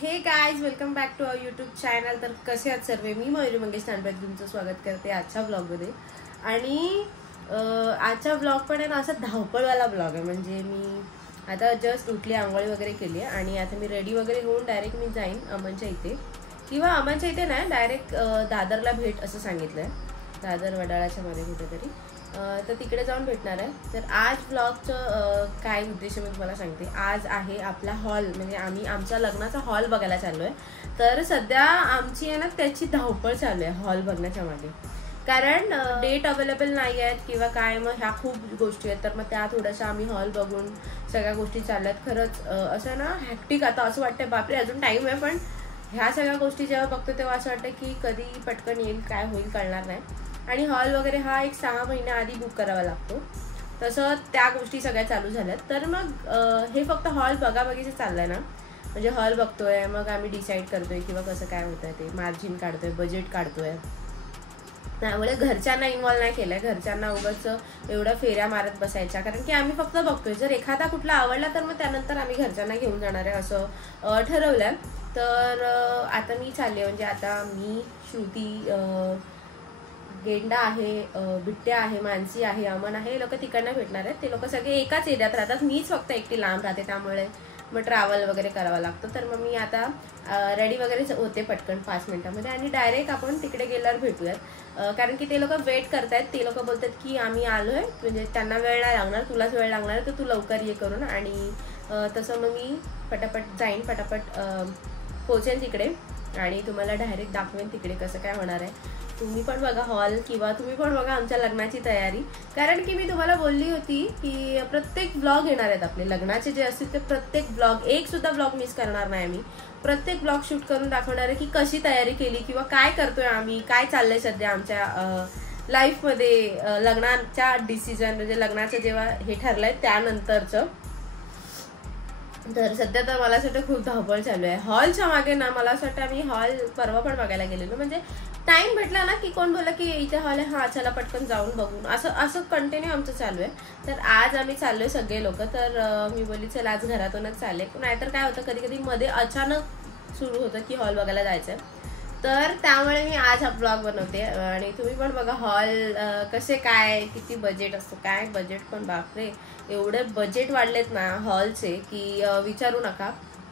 हे guys welcome back to our YouTube channel. तर कसे आहात सर्व? मी मयुरी मंगेश तांबे तुमचं स्वागत करते आजच्या ब्लॉगमध्ये. आणि आजचा ब्लॉग पण आहे ना असा धावपळवाला ब्लॉग आहे. म्हणजे मी आता जस्ट उठली, आंघोळी वगैरे केली आणि आता मी रेडी वगैरे होऊन डायरेक्ट मी जाईन अमनच्या इथे, किंवा अमनच्या इथे नाही, डायरेक्ट दादरला भेट असं सांगितलं आहे. दादर वडाळाच्या मध्ये कुठेतरी, तर तिकडे जाऊन भेटणार आहे. तर आज ब्लॉगचं काय उद्देश मी तुम्हाला सांगते. आज आहे आपला हॉल, म्हणजे आम्ही आमच्या लग्नाचा हॉल बघायला चाललो आहे. तर सध्या आमची आहे ना त्याची धावपळ चालू आहे हॉल बघण्याच्या मागे. कारण डेट अवेलेबल नाही आहेत किंवा काय, मग ह्या खूप गोष्टी आहेत. तर मग त्या थोड्याशा आम्ही हॉल बघून सगळ्या गोष्टी चालल्यात. खरंच असं ना हॅक्टिक, आता असं वाटतं बापरे अजून टाईम आहे, पण ह्या सगळ्या गोष्टी जेव्हा बघतो तेव्हा असं वाटतं की कधी पटकन येईल, काय होईल कळणार नाही. आणि हॉल वगैरे हा एक 6 महिन्या आधी बुक करावा लागतो. तसं त्या गोष्टी सगळ्या चालू झाल्यात. तर मग हे फक्त हॉल बघाबघीचं चाललंय ना, म्हणजे हॉल बघतोय, मग आम्ही डिसाईड करतोय किंवा कसं काय होतंय, ते मार्जिन काढतोय, बजेट काढतोय. त्यामुळे घरच्यांना इन्व्हॉल्व नाही केलंय. घरच्यांना उगाच एवढ्या फेऱ्या मारत बसायच्या, कारण की आम्ही फक्त बघतोय. जर एखादा कुठला आवडला तर मग त्यानंतर आम्ही घरच्यांना घेऊन जाणार आहे असं ठरवलंय. तर आता मी चालले, म्हणजे आता मी, श्रुती, गेंडा आहे, बिट्ट्या आहे, मानसी आहे, अमन आहे, हे लोक तिकडनं भेटणार आहेत. ते लोक सगळे एकाच एरियात राहतात. मीच फक्त एकटी लांब राहते, त्यामुळे मग ट्रॅव्हल वगैरे करावं लागतं. तर मग मी आता रेडी वगैरे होते पटकन 5 मिनिटांमध्ये आणि डायरेक्ट आपण तिकडे गेल्यावर भेटूयात. कारण की ते लोक वेट करतायत. ते लोक बोलतात की आम्ही आलोय, म्हणजे त्यांना वेळ नाही लागणार, तुलाच वेळ लागणार आहे, तर तू लवकर ये करून. आणि तसं मग मी पटापट जाईन, पटापट पोचेन तिकडे आणि तुम्हाला डायरेक्ट दाखवेन तिकडे कसं काय होणार आहे. तुम्ही पण बघा हॉल, किंवा तुम्ही पण बघा आमच्या लग्नाची तयारी. कारण की मी तुम्हाला बोलली होती की प्रत्येक ब्लॉग येणार आहेत आपले लग्नाचे जे असतील, ते प्रत्येक ब्लॉग, एक सुद्धा ब्लॉग मिस करणार नाही आम्ही. प्रत्येक ब्लॉग शूट करून दाखवणार आहे की कशी तयारी केली किंवा काय करतोय आम्ही, काय चाललंय सध्या आमच्या लाईफमध्ये, लग्नाच्या डिसिजन, म्हणजे लग्नाचं जेव्हा हे ठरलंय त्यानंतरचं. तर सध्या तर मला असं वाटतं खूप धावपळ चालू आहे हॉलच्या मागे ना. मला असं वाटतं आम्ही हॉल परवा पण बघायला गेलेलो, म्हणजे टाइम भेटला ना की कोण बोलला की इथे हॉल आहे, हा चला पटकन जाऊन बघून, असं कंटिन्यू आमचं चालू आहे. तर आज आम्ही चाललोय सगळे लोक. तर मी बोलली चला आज घरातूनच चालले, नाहीतर काय होतं कधी कधी मध्ये अचानक सुरू होतं की हॉल बघायला जायचंय. तर त्यामुळे मी आज हा ब्लॉग बनवते. आणि तुम्ही पण बघा हॉल कसे, काय किती बजेट असतो, काय बजेट पण बापरे, एवढे बजेट वाढलेत ना हॉलचे की विचारू नका.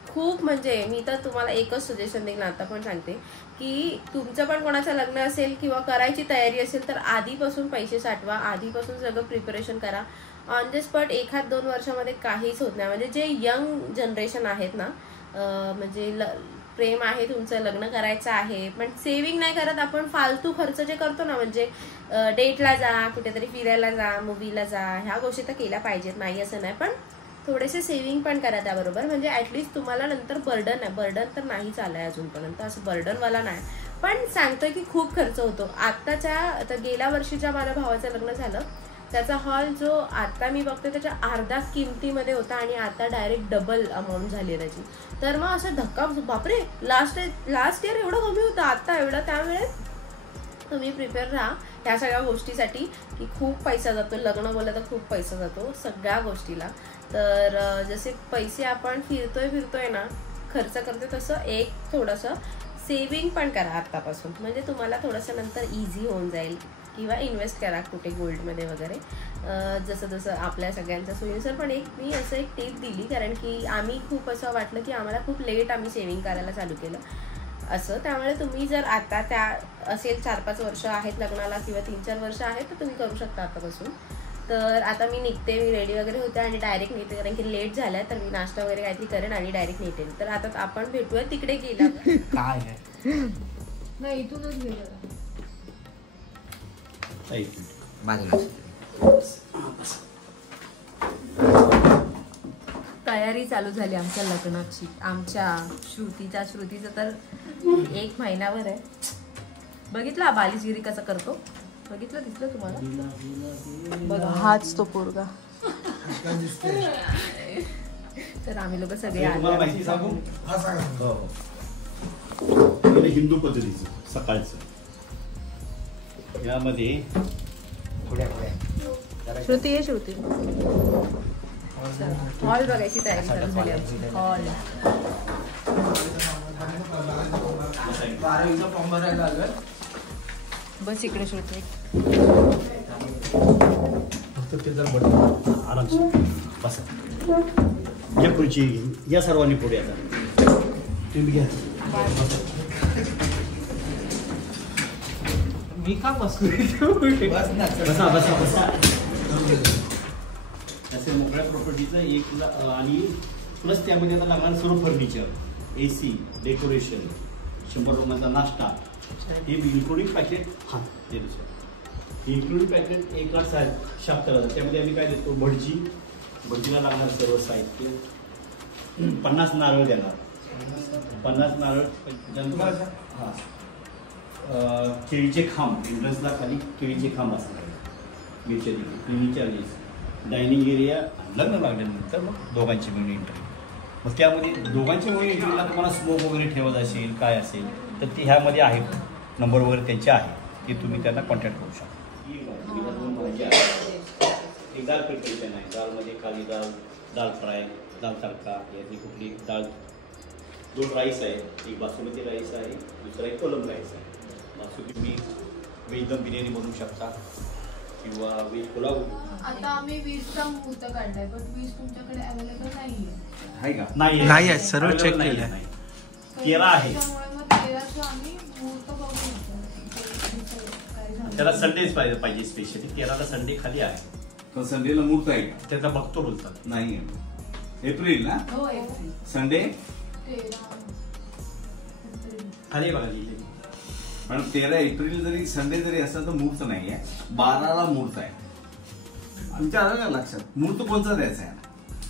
खूप, म्हणजे मी तर तुम्हाला एकच सजेशन देईन, आता पण सांगते की तुमचं पण कोणाचं लग्न असेल किंवा करायची तयारी असेल तर आधीपासून पैसे साठवा, आधीपासून सगळं प्रिपरेशन करा. ऑन द स्पॉट 1-2 वर्षामध्ये काहीच होत नाही. म्हणजे जे यंग जनरेशन आहेत ना, म्हणजे प्रेम आहे तुमचं, लग्न करायचं आहे, पण सेव्हिंग नाही करत आपण, फालतू खर्च जे करतो ना, म्हणजे डेटला जा, कुठेतरी फिरायला जा, मूवीला जा, ह्या गोष्टी तर केल्या पाहिजेत, नाही असं नाही, पण थोडेसे सेव्हिंग पण करा त्याबरोबर. म्हणजे ऍटलिस्ट तुम्हाला नंतर बर्डन आहे, बर्डन तर नाही चाललंय अजूनपर्यंत, असं बर्डनवाला नाही, पण सांगतोय की खूप खर्च होतो. आता गेल्या वर्षीच्या माझ्या भावाचं लग्न झालं, त्याचा हॉल जो आता मी बघते त्याच्या अर्ध्या किमतीमध्ये होता आणि आता डायरेक्ट डबल अमाऊंट झाली आहे त्याची. तर मग असं धक्का, बापरे, लास्ट इयर एवढं कमी होतं, आता एवढं. त्यामुळे तुम्ही प्रिपेअर राहा ह्या सगळ्या गोष्टीसाठी की खूप पैसा जातो. लग्न बोललं तर खूप पैसा जातो सगळ्या गोष्टीला. तर जसे पैसे आपण फिरतोय ना, खर्च करतोय, तसं एक थोडंसं सेव्हिंग पण करा आत्तापासून, म्हणजे तुम्हाला थोडंसं नंतर इझी होऊन जाईल. किंवा इन्व्हेस्ट करा कुठे गोल्डमध्ये वगैरे, जसं आपल्या सगळ्यांच्या सोयीनुसार. पण मी असं एक टिप दिली, कारण की आम्ही खूप असं वाटलं की आम्हाला खूप लेट आम्ही सेव्हिंग करायला चालू केलं असं. त्यामुळे तुम्ही जर आता त्या असेल 4-5 वर्ष आहेत लग्नाला किंवा 3-4 वर्ष आहेत, तर तुम्ही करू शकता आतापासून. तर आता मी निघते, मी रेडी वगैरे होते आणि डायरेक्ट निघते, कारण की लेट झालाय. तर मी नाश्ता वगैरे काहीतरी करेन आणि डायरेक्ट निघेल. तर आता आपण भेटूया तिकडे गेला काय आहे नाही, इथूनच गेलं. तयारी चालू झाली आमच्या लग्नाची, आमच्या श्रुतीचं तर 1 महिन्यावर आहे. बघितला बालिशगिरी कसं करतो, दिसलं तुम्हाला? बघा हाच तो पोरगा. तर आम्ही लोक सगळे हिंदू पद्धतीचं सकाळचं, यामध्ये श्रुती आहे, श्रुती हॉल बघायची तयारी चालू झाली आमची. हॉल बस इकडे शोधते. फक्त ते जर बटन आरामशीर बसा. या खुर्ची या सर्वांनी पुढे आता तुम्ही घ्या. मी का बसलो? बसा बसा बसा. असे मोकळ्या प्रॉपर्टीचं एक आणि प्लस त्यामध्ये आता लागणार सर्व फर्निचर, AC, डेकोरेशन, 100 रुपयाचा नाश्ता, हे इन्क्लुडिंग पॅकेट. हां ते दुसरं इन्क्लुडिंग पॅकेट 1,60,000. त्यामध्ये आम्ही काय देतो, भटजीला लागणार सर्व साहित्य. 50 नारळ देणार. 50 नारळ. हां केळीचे खांब, एंट्रन्सला खाली केळीचे खांब असणार. मिरच्या क्लिनिक चार्जेस, डायनिंग एरिया. लग्न लागल्यानंतर मग दोघांची मिळून एंट्री. मग त्यामध्ये दोघांची मिळून एंट्रीला तुम्हाला स्मोक वगैरे ठेवत असेल काय असेल तर ती ह्यामध्ये आहे. नंबर वगैरे त्यांचे आहे की तुम्ही त्यांना कॉन्टॅक्ट करू शकता. दोन भाज्या, एक दाल प्रिपरेशन आहे. दालमध्ये खाली दाल फ्राय, दाल तडका, यातली कुठली दाल. 2 राईस आहे, एक बासुमती राईस आहे, दुसरा एक कोलम राईस आहे. बासुमती मी व्हेज दम बिर्याणी बनवू शकता किंवा व्हेज पुलाव. आता आम्ही 20चा मुहूर्त काढलाय पण 20 तुमच्याकडे अवेलेबल नाहीये. आहे का? नाही आहे, सर्व चेक केलं आहे. 13 आहे. त्यामुळे मग 13चा आम्ही मुहूर्त बघू शकतो. त्याला संडेच पाहिजे स्पेशली. 13ला संडे खाली आहे. तर संडेला मुहूर्त आहे का? त्याचा बघतो बोलतात. नाही एप्रिल ना? हो एप्रिल संडे 13 खाली बघा लिहिले. पण 13 एप्रिल जरी संडे जरी असला तर मुहूर्त नाही आहे. 12ला मुहूर्त आहे. आमच्या आलं का लक्षात? मुहूर्त कोणता द्यायचा आहे?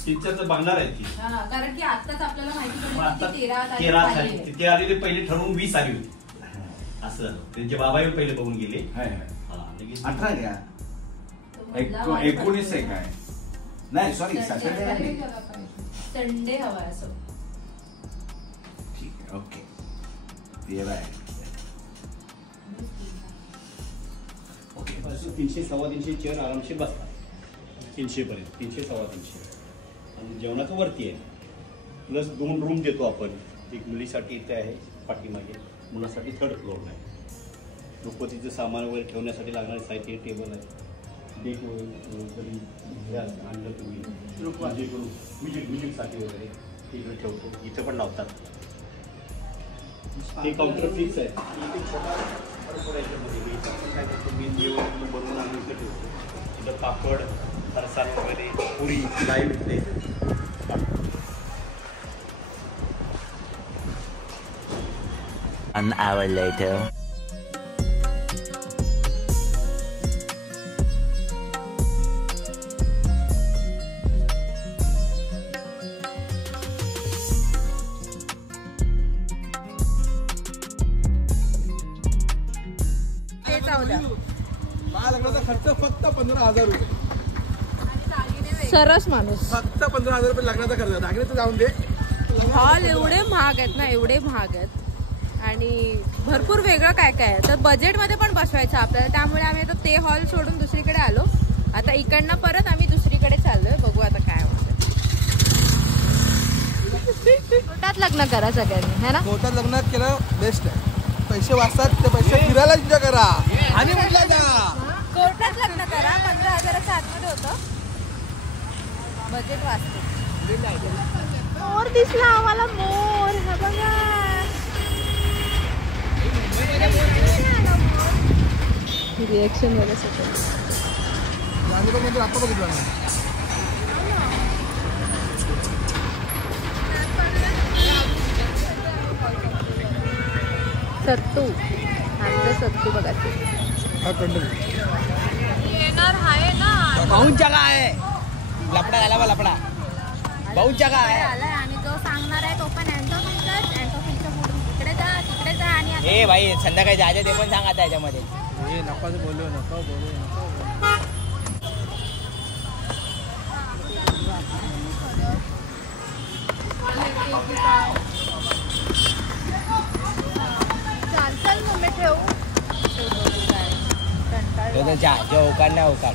तिच्या तर बघणार आहे ती. कारण की आत्ताच आपल्याला माहिती पडलं आता की 13 13 झाली. ते आलेले पहिले ठरवून 20 आली होती. असं झालं. त्यांचे बाबा येऊन पहिले बघून गेले. 18 घ्या. 19 आहे काय? नाही सॉरी सॅटर्डे आहे. संडे हवा असं. ठीक आहे ओके. 13 आहे. ओके 300 350 चेअर आरामशीर बसतात. 300 पर्यंत 300 350. आणि जेवणाचं वरती आहे. प्लस 2 रूम देतो आपण. एक मुलीसाठी इथे आहे पाठीमागे, मुलासाठी 3rd फ्लोअरला आहे. रुखवतीचं सामान वगैरे ठेवण्यासाठी लागणारे साहित्य, टेबल आहे. डेक वगैरे आणलं तुम्ही म्युझिकसाठी वगैरे तिकडे ठेवतो. इथं पण लावतात. ते काउंटर फिक्स आहे. इथे छोटा याच्यामध्ये काय करतो मी जेवण बनवून आम्ही इथं ठेवतो. इथं पापड, फरसाण वगैरे, पुरी लाईव्ह इथे. An hour later. लग्नाचा खर्च फक्त 15,000 रुपये. सरस माणूस. फक्त 15,000 रुपये लग्नाचा खर्च. दागिने तर जाऊन दे. हॉल एवढे महाग आहेत ना, एवढे महाग आहेत आणि भरपूर वेगळं काय काय आहे. तर बजेटमध्ये पण बसवायचं आपल्याला. त्यामुळे आम्ही आता ते हॉल सोडून दुसरीकडे आलो. आता इकडनं परत आम्ही दुसरीकडे चाललोय. बघू आता काय होतं. कोर्टात लग्न करा सगळ्यांनी है ना. कोर्टात लग्न केलं बेस्ट आहे. पैसे वाचतात. ते पैसे फिरायला एन्जॉय करा आणि म्हटलं जा. कोर्टात लग्न करा. 15,000च्या आतमध्ये होतं. बजेट वाचते. मोर दिसला आम्हाला. मोर हा बघा. रिएक्शन वगैरे सगळं. आणि पण नंतर आता बघितलं ना. सत्तू. आमचं सत्तू बघा ते. हा कंटिन्यू येणार आहे ना. बहुत जगह आहे. लपडा आला बा लपडा. बहुत जगह आहे. आलाय आणि जो सांगणार आहे तो पण अँटोफिलच्या पुढून तिकडे जा आणि ए भाई संध्याकाळी जायचं ते पण सांग आता याच्यामध्ये. नको बोलू. चल मम्मी ठेवू. जो उकान नाही उकान.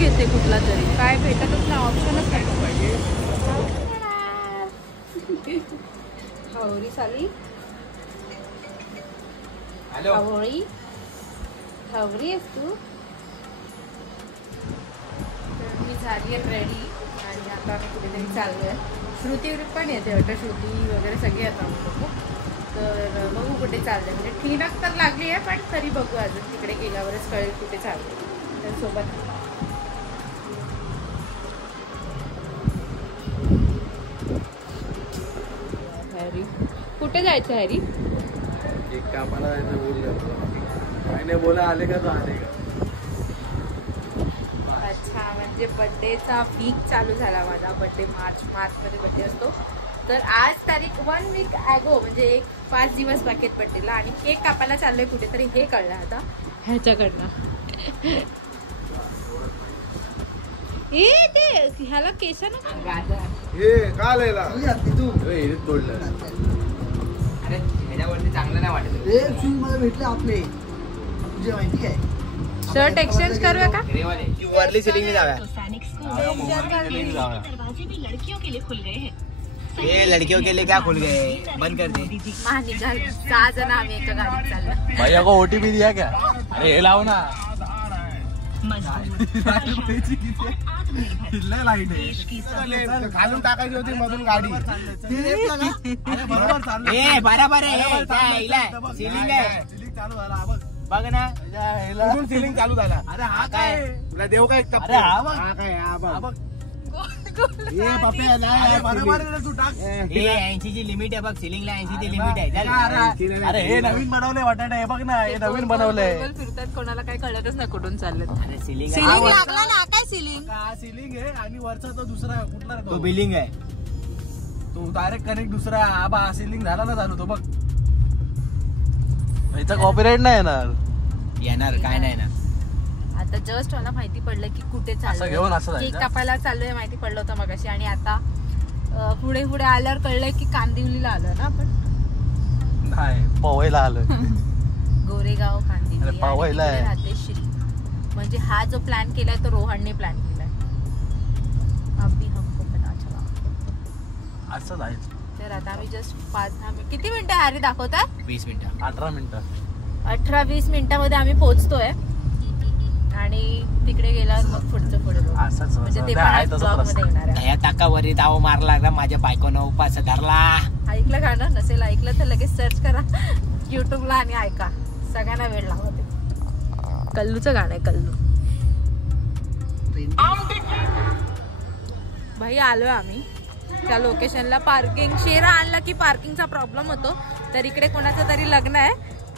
घेते कुठला तरी, काय भेटतच नाही, ऑप्शनच नाही. हावरी साली हावरी हावरी आहेस तू. तर मी झाली आहे रेडी आणि आता आम्ही कुठेतरी चाललो आहे. श्रुती पण येते वाटतं, श्रुती वगैरे सगळे येतात आम्ही. तर बघू कुठे चाललंय, म्हणजे ठीकठाक तर लागली आहे पण तरी बघू अजून तिकडे गेल्यावरच कळेल कुठे चाललंय. तर सोबत हॅरी, कुठे जायचं हॅरी? एक कामाला जायचं बोललं, काय नाही बोला, आले का तर आले का. अच्छा, म्हणजे बड्डेचा वीक चालू झाला माझा. बड्डे मार्चमध्ये बड्डे असतो. तर आज तारीख 1 वीक ॲगो, म्हणजे 5 दिवस बाकी आहेत बड्डेला. आणि केक कापायला चाललोय कुठेतरी, हे कळलं आता ह्याच्याकडनं. ते ह्याला केस ना हे का लिहिला तू तोडलं. अरे ह्याच्यावरती चांगलं नाही वाटत. मला भेटले आपले, तुझे माहिती काय. शर्ट एक्सचेंज करूया का? वरली सिलिंग जाऊया. ये लड़कियों के लिए क्या खुल गए, बंद कर दे. 6 जण आम्ही एका गाडीत चाललो. भैया को OTP दिया क्या? अरे हे लाव ना. घालून टाकायची होती मधून गाडी. बरोबर आहे, सिलिंग आहे चालू झाला बघ ना. सिलिंग चालू झाला. अरे हा काय तुला देऊ काय? अरे हा बघ, हा काय, हा बघ. ये पप्या नाही बरोबर तू टाक. 80 ची लिमिट आहे बघ, सिलिंगला 80 ची लिमिट आहे. अरे हे नवीन बनवलंय वाटाणे, हे बघ ना, हे नवीन बनवलंय. फिरतात, कोणाला काही कळतच नाही कुठून चाललं. अरे सिलिंग लागला ना काय सिलिंग? हा सिलिंग आहे आणि वरचा तो दुसरा कुठला तो बिलिंग आहे. तो डायरेक्ट कनेक्ट दुसरा. हा बा सिलिंग झाला ना चालू, तो बघ. याचा कॉपीराइट नाही येणार काय नाही ना. आता जस्ट मला माहिती पडलं की कुठे घेऊन असं चाललं, केक कापायला चाललोय माहिती पडलं होतं मगाशी. आणि आता पुढे पुढे आल्यावर कळलंय की कांदिवलीला आलोय ना आपण. नाही, पवईला आलोय. गोरेगाव कांदिवली पवईला आहे. राहते श्री. म्हणजे हा जो प्लॅन केलाय तो रोहनने प्लॅन केलाय. अभी हमको पता चला. असं जायचं. तर आता आम्ही जस्ट 5-10 मिनिट, किती मिनिटं हॅरी दाखवतात? 20 मिनिटं, 18 मिनिटं, 18-20 मिनिटांमध्ये आम्ही पोहोचतोय. आणि तिकडे गेल्यावर मग पुढचं पुढे बघू. म्हणजे ते पण ब्लॉगमध्ये येणार आहे. या टाकावरी दाव मारला लागला, माझ्या बायकोनं उपास धरला. ऐकलं गाणं? नसेल ऐकलं तर लगेच सर्च करा युट्यूबला आणि ऐका. सगळ्यांना वेळ लावा. ते कल्लूचं गाणं आहे, कल्लू. भाई आलोय आम्ही त्या लोकेशनला. पार्किंग शेरा आणला की पार्किंगचा प्रॉब्लेम होतो. तर इकडे कोणाचं तरी लग्न आहे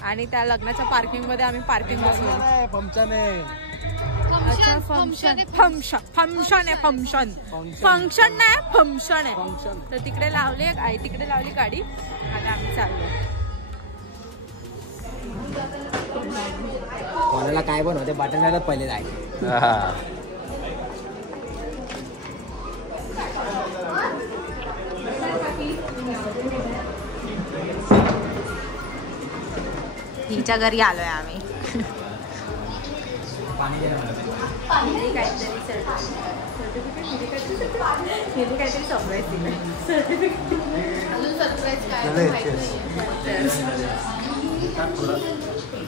आणि त्या लग्नाच्या पार्किंग मध्ये आम्ही पार्किंग बसलो. फंक्शन आहे. अच्छा, फंक्शन नाही, फंक्शन आहे. तर तिकडे लावली गाडी आणि आम्ही चाललो. कोणाला काय पण होते, बटनाला पहिले जायचे. हिच्या घरी आलोय आम्ही. काहीतरी सरप्राईज दिलंय.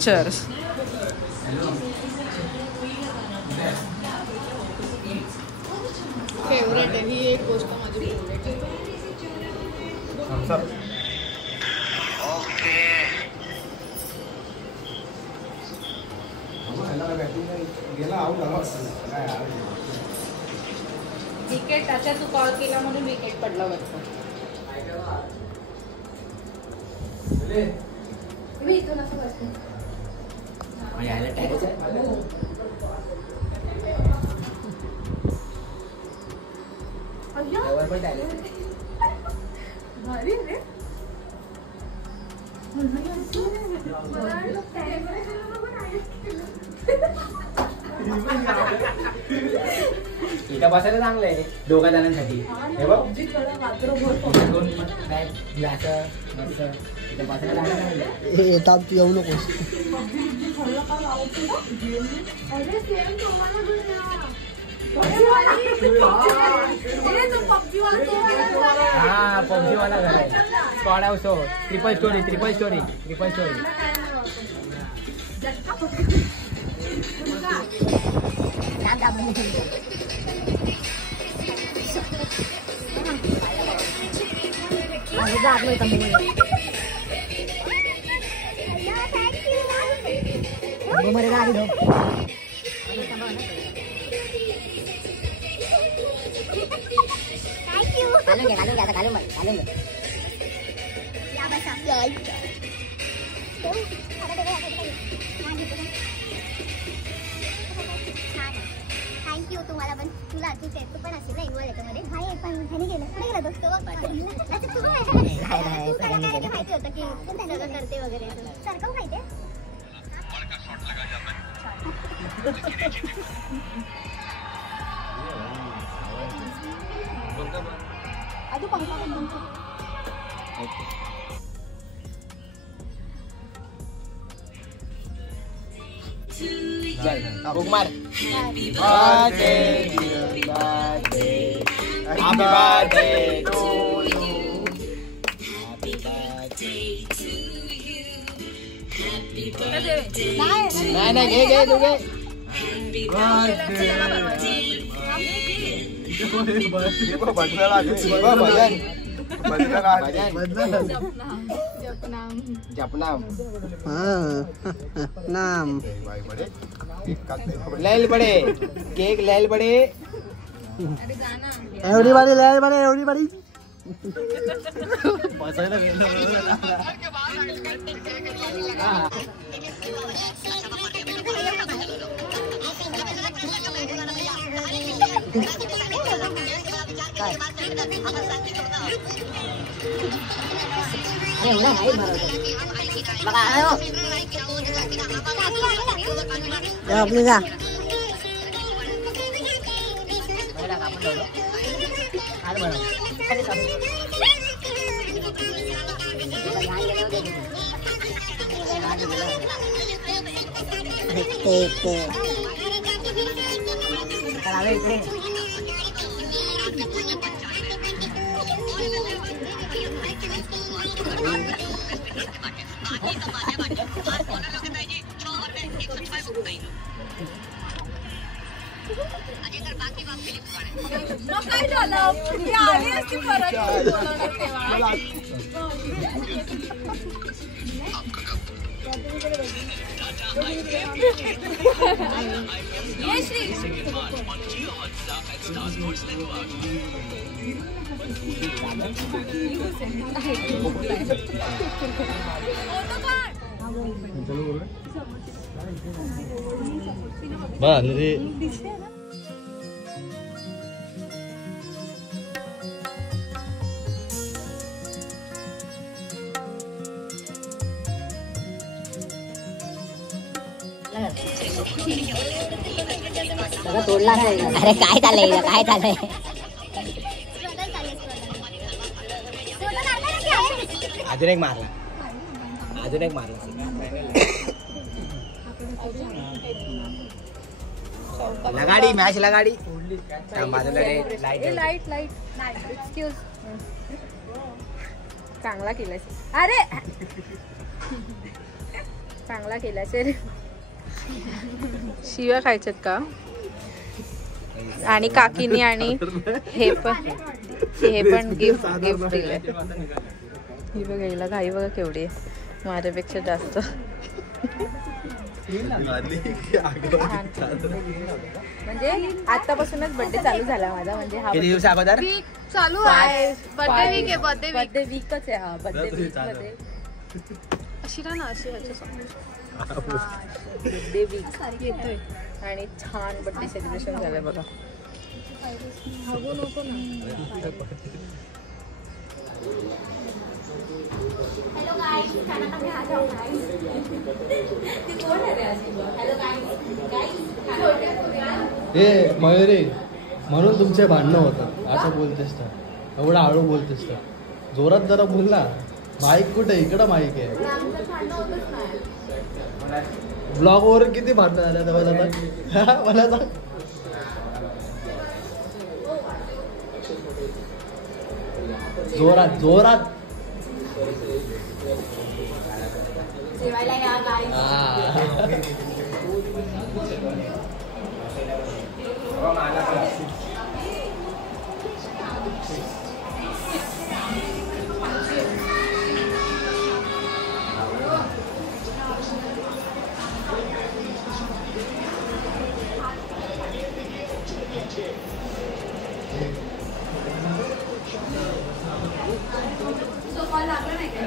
चर्स. फेवरेट आहे ही एक गोष्ट माझी फेवरेट आहे. विकेट आता तू कॉल केला म्हणून विकेट पडला वाटतं. मी इथून असं करते. यायला टाकायचं भारी रे. इथं बसायला चांगलं आहे 2 जणांसाठी. हे बघ काय इथं बसायला चांगलं. तू येऊ नकोस. हा पबजी वाला घर आहे. स्क्वॉड हाऊस हो. Triple storey. थँक्यू तुम्हाला पण. तुला तू पण असेल ना इन्व्हॉल्व याच्यामध्ये. नाही पण ह्याने गेलं पुढे गेला दोस्त माहिती होतं की सगळं करते वगैरे सारखं माहिती आहे. अजून पंखा उगमार. Happy birthday to you. नाही घे तू घे. जपनाम नाम लैल बड़े केक लैल बड़े. एवढी आपली जा. काय झालं ती आली असती परत ये श्री तोडला नाही. अरे काय चाललंय काय चाललंय. अजून एक मारला. लगाडी मॅच लगाडी. Light excuse. चांगला केलास. अरे चांगला केलास रे. शिव्या खायच्यात का. आणि काकीनी आणि हे पण गिफ्ट दिले. ही बघा हिला घाई बघा केवढी आहे माझ्यापेक्षा जास्त. म्हणजे आतापासूनच बर्थडे चालू झाला माझा. म्हणजे हा किती दिवस अगोदर चालू आहे. बर्थडे वीकच आहे हा. बर्थडे वीक मध्ये अशी ना अशी बर्थडे वीक येतोय आणि छान बर्थडे सेलिब्रेशन झालंय बघा. ए मयुरी म्हणून तुमचे भांडणं होतात असं बोलतेस तर. एवढा हळू बोलतेस तर. जोरात जरा बोल ना. माईक कुठे. इकडं माईक आहे. ब्लॉग वर किती भांडणं झाल्या मला सांग. जोरात जोरात. जेवायला या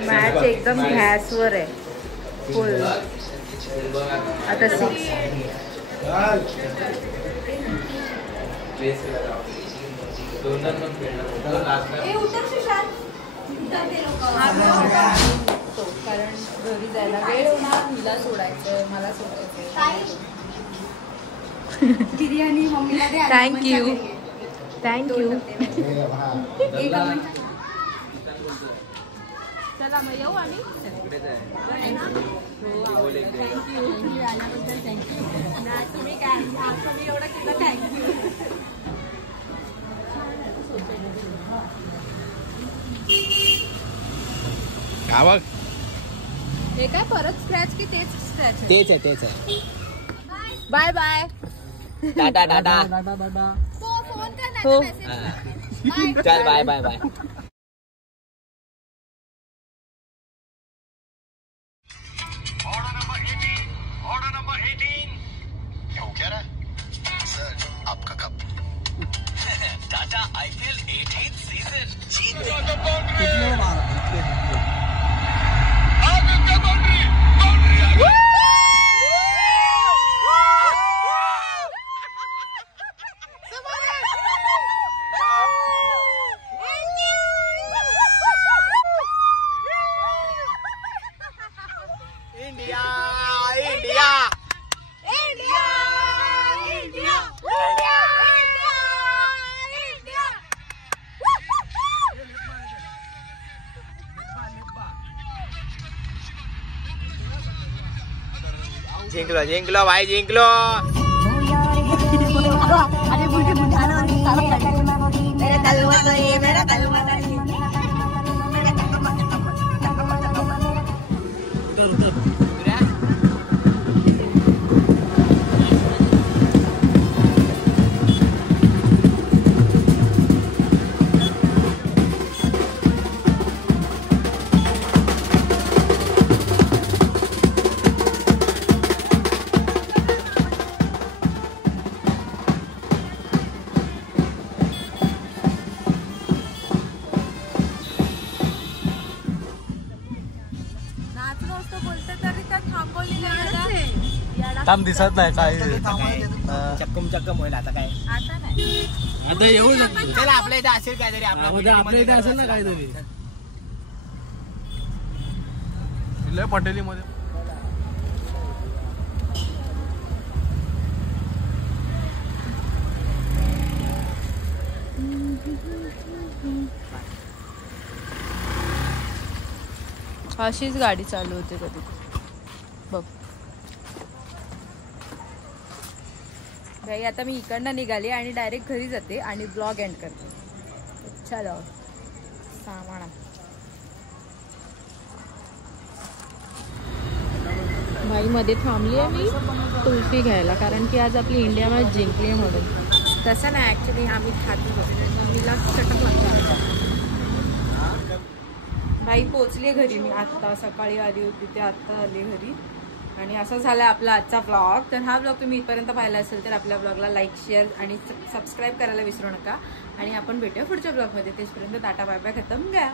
मॅच एकदम गॅसवर आहे फुल. आता 6 कारण घरी जायला वेळ होणार. हिला सोडायचं, मला सोडायचं. बिर्याणी मम्मीला दे. Thank you thank you. चला मग येऊ आम्ही. थँक्यू तुम्ही आल्याबद्दल. थँक्यू. तुम्ही काय तुम्ही एवढं केलं. थँक्यू. बघ हे काय परत स्क्रॅच की तेच स्क्रॅच? तेच आहे तेच आहे. Bye bye. Tata tata. Phone कर हो. चल बाय बाय बाय. आपका cup Tata IPL 18th season जीत इंडिया इंडिया जिंकलो जिंकलो भाई जिंकलो. काम दिसत नाही काय. चक्कम चक्कम होईल आता काय. आता नाही. आता येऊ शकतो. चला आपल्या इथे असेल काहीतरी. आपल्या इथे असेल ना काहीतरी पटेली मध्ये. अशीच गाडी चालू होते कधी बघ. भाई आता मी इकडनं निघाली आणि डायरेक्ट घरी जाते आणि ब्लॉग एंड करते. चलो सामान भाई मध्ये थांबली आहे मी कुल्फी घ्यायला कारण की आज आपली इंडिया मॅच जिंकली आहे म्हणून. तसं नाही ॲक्च्युली आम्ही खातो बसतो. मम्मीला चटक लागतो. भाई पोचली घरी मी आत्ता. सकाळी आली होती ते आत्ता आली घरी. आणि असं झालं आपला आजचा ब्लॉग. तर हा ब्लॉग तुम्ही इथपर्यंत पाहिला असेल तर आपल्या ब्लॉगला लाईक शेअर आणि सबस्क्राईब करायला विसरू नका. आणि आपण भेटूया पुढच्या ब्लॉगमध्ये. तेचपर्यंत टाटा बाय बाय. खतम गया.